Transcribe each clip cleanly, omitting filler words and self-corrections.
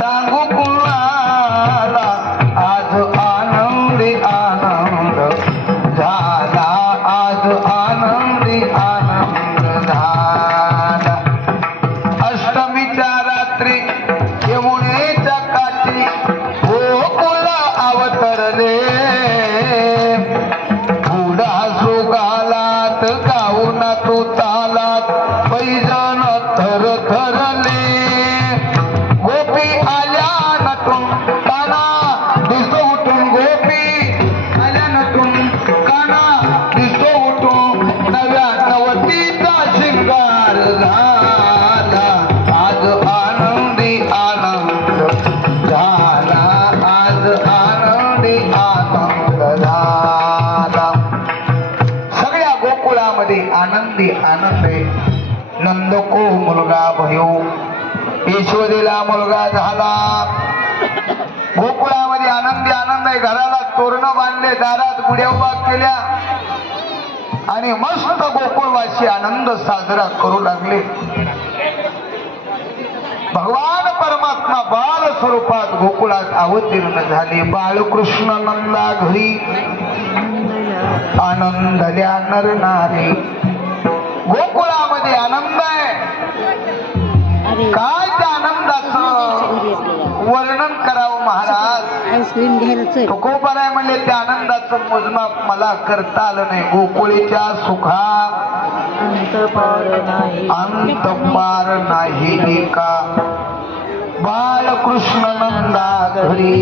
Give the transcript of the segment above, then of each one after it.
सांगू कुणाला आज आनंदी आनंद झाला, आज आनंदी आनंद झाला. अष्टमीच्या रात्री यमुनेच्या काठी गोकुळ अवतरले, पुढा सुगालात गाऊन तू तालात पैजण थर थरले. गोपी आल्या नटून काना दिसतो उठून, गोपी आल्या नटून काना दिसतो उठून, नव्या नवतीचा शिंगार झाला, आज आनंदी आनंद झाला, आज आनंदी आनंद झाला. सगळ्या गोकुळामध्ये आनंदी आनंद आहे. नंदको मुलगा भयो, यशोदेला मुलगा झाला. गोकुळामध्ये आनंदी आनंद आहे. घराला तोरण बांधले, दारात गुढ्या उभा केल्या आणि मस्त गोकुळवासी आनंद साजरा करू लागले. भगवान परमात्मा बाल स्वरूपात गोकुळात अवतीर्ण झाले. बाळकृष्ण नंदा घरी आनंदल्या नर नारी. गोकुळामध्ये आनंद आहे. काय त्या आनंदाचं वर्णन करावं महाराज. तुकोबाराय म्हणले त्या आनंदाचं मोजमाप मला करता आलं नाही. गोकुळीच्या सुखा अंत पार नाही का. बाळकृष्ण नंदा घरी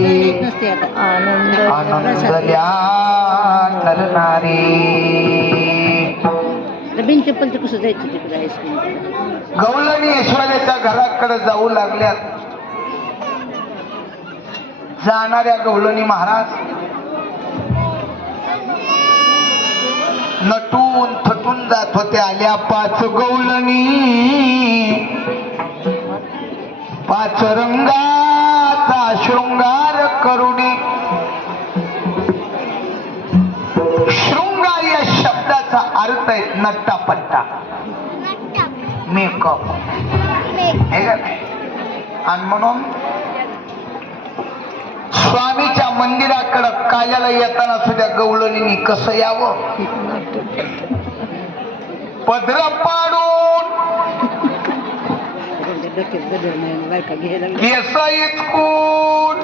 आनंदल्या नरनारी. चप्पलचं कसं जायचं तिकडे आईस्क्रीम. गवळणी यशोदेच्या घराकडे जाऊ लागल्यात. जाणाऱ्या गवळणी महाराज नटून थटून जात होते. आल्या पाच गवळणी, पाच रंगाचा शृंगार करुणी. शृंगार या शब्दाचा अर्थ आहे नट्टापट्टा, मेकअप. आणि म्हणून स्वामीच्या मंदिराकडे काल्याला येताना सुद्धा गवळणींनी कसं यावं. पदर पाडून केस इचकून.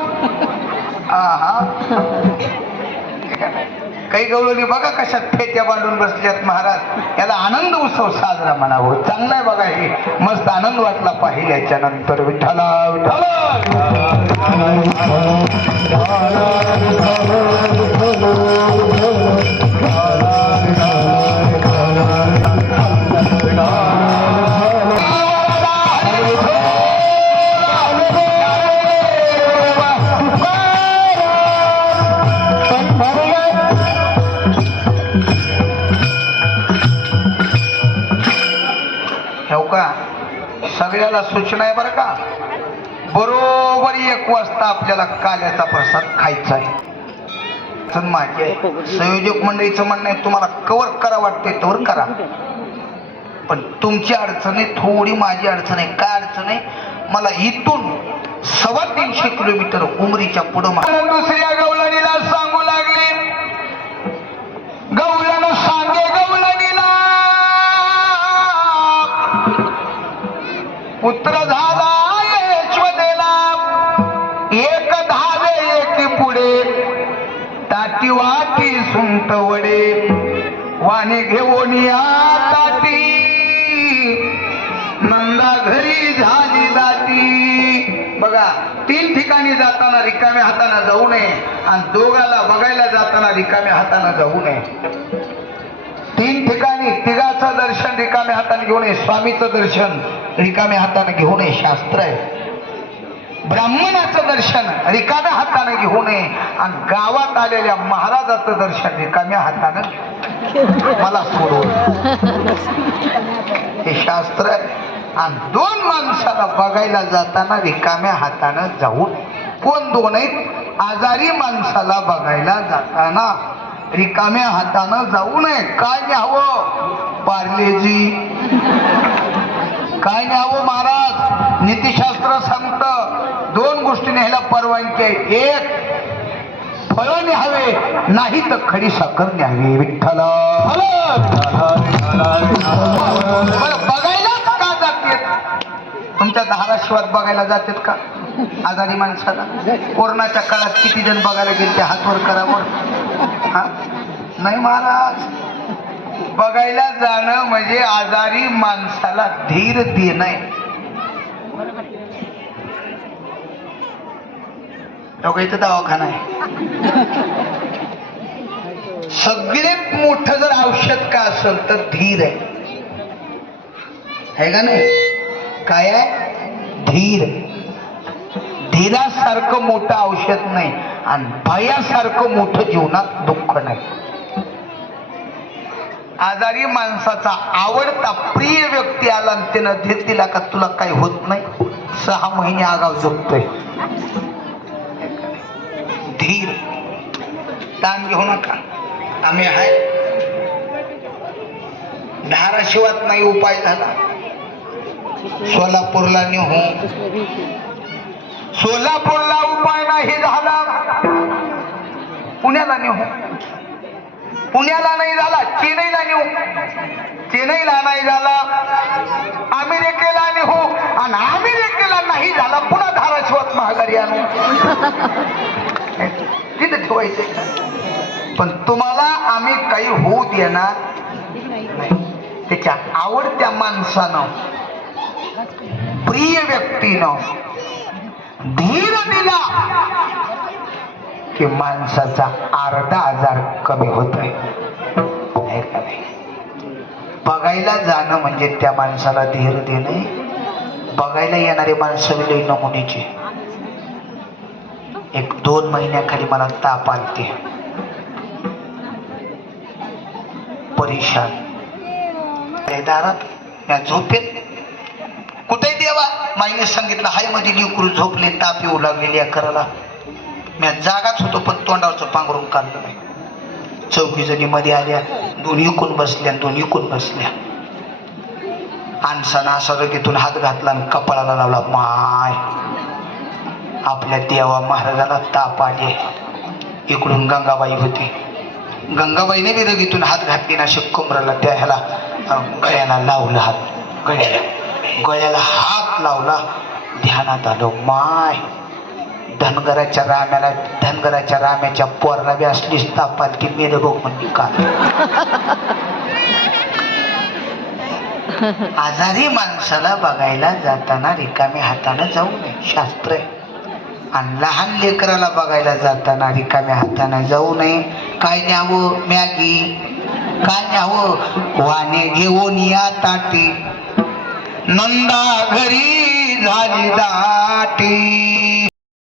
काही गवळणी बघा कशा फेट्या बांधून बसल्यात महाराज. याला आनंद उत्सव साजरा म्हणावं. चांगला आहे बघा, हे मस्त आनंद वाटला पाहिजे. याच्या नंतर विठ्ठला सगळ्याला सूचना आहे बरं का. बरोबर 1 वाजता आपल्याला काल्याचा प्रसाद खायचा आहे. माझे संयोजक मंडळीचं म्हणणं आहे तुम्हाला कवर करा वाटते तवर करा, पण तुमची अडचण आहे थोडी, माझी अडचण आहे. काय अडचण आहे, मला इथून 350 किलोमीटर उमरीच्या पुढं. दुसऱ्या गवळणीला सांगू लागले, गवळण सांगे गवळणीला पुत्र झाला यशोदेला. एक धावे एक पुढे ताटी वाटी सुंट वडे, वाणी घेऊन या ताटी नंदा घरी झाली दाटी. बघा 3 ठिकाणी जाताना रिकाम्या हाताने जाऊ नये आणि दोघाला बघायला जाताना रिकाम्या हाताने जाऊ नये. 3 ठिकाणी तिघाचं दर्शन रिकाम्या हाताने घेऊ नये, स्वामीचं दर्शन रिकाम्या हाताने घेऊ नये, शास्त्र आहे. ब्राह्मणाचं दर्शन रिकाम्या हाताने घेऊ नये आणि गावात आलेल्या महाराजाचं दर्शन रिकाम्या हाताने मला सोडून, हे शास्त्र आहे. आणि 2 माणसाला बघायला जाताना रिकाम्या हाताने जाऊन. कोण 2 आहेत, आजारी माणसाला बघायला जाताना रिकाम्या हाताने जाऊ नये. काय न्यावं, पार्लेजी. काय न्यावं महाराज, नीतिशास्त्र सांगतं 2 गोष्टी न्यायला परवानगी आहे. एक, फळं न्यावे, नाही तर खडी साखर न्यावी. विठ्ठल बघायला का जातात? तुमच्या धाराशिवात बघायला जातात का आजारी माणसाला? कोरोनाच्या काळात किती जण बघायला गेले ते हातवर करावर? हा नाही महाराज, बघायला जाणं म्हणजे आजारी माणसाला धीर देणं आहे. इथं दवाखाना आहे. सगळ्यात मोठं जर औषध का असेल तर धीर आहे का नाही? काय आहे? धीर. धीरासारखं मोठं औषध नाही आणि भयासारखं मोठं जीवनात दुःख नाही. आजारी माणसाचा आवडता प्रिय व्यक्ती आला आणि त्यानं धीर दिला का तुला काही होत नाही, 6 महिने आगाव झोपतोय. धीर. ताण घेऊ नका, आम्ही आहे. धाराशिवात नाही उपाय झाला, सोलापूरला नेऊ. सोलापूरला उपाय नाही झाला, पुण्याला नेऊ. पुण्याला नाही झाला, चेन्नईला नेऊ. चेन्नईला नाही झाला, अमेरिकेला नेऊ. आणि अमेरिकेला नाही झाला, पुन्हा धाराशिवात महागारी आणू. तिथे ठेवायचे. पण तुम्हाला आम्ही काही होऊ देणार नाही. त्याच्या आवडत्या माणसानं, प्रिय व्यक्तीनं धीर दिला की माणसाचा अर्धा आजार कमी होत आहे. बघायला जाणं म्हणजे त्या माणसाला धीर देणे. बघायला येणारे माणसं लई नमुन्याचे. 1-2 महिन्याखाली मला ताप आलते, परेशान. दारात मी झोपेत, कुठे देवा माईने सांगितलं हाय मध्ये लिकरू झोपले, ताप येऊ लागलेली करायला. मी जागाच होतो पण तोंडावरचं पांघरून काढलं नाही. 4 जणी मध्ये आल्या, 2 इकून बसल्या, 2 इकून बसल्या. आणसानं असा रगेतून हात घातला आणि कपाळाला लावला. माय, आपल्या देवा महाराजाला ताप आले. इकडून गंगाबाई होती. गंगाबाईने बी रगेतून हात घातली ना कमराला, त्या ह्याला गळ्याला लावलं हात. गळ्याला हात लावला. ध्यानात आलं, माय धनगराच्या राम्याच्या पोरला बी असलीच ताप आली. मेलं बघ म्हणली का. आजारी माणसाला बघायला जाताना रिकाम्या हाताने जाऊ नये, शास्त्र आहे. आणि लहान लेकराला बघायला जाताना रिकाम्या हाताने जाऊ नये. काय न्यावं? मॅगी. काय न्यावं? वाणे घेऊन या ताटी, नंदा घरी झाली दाटी.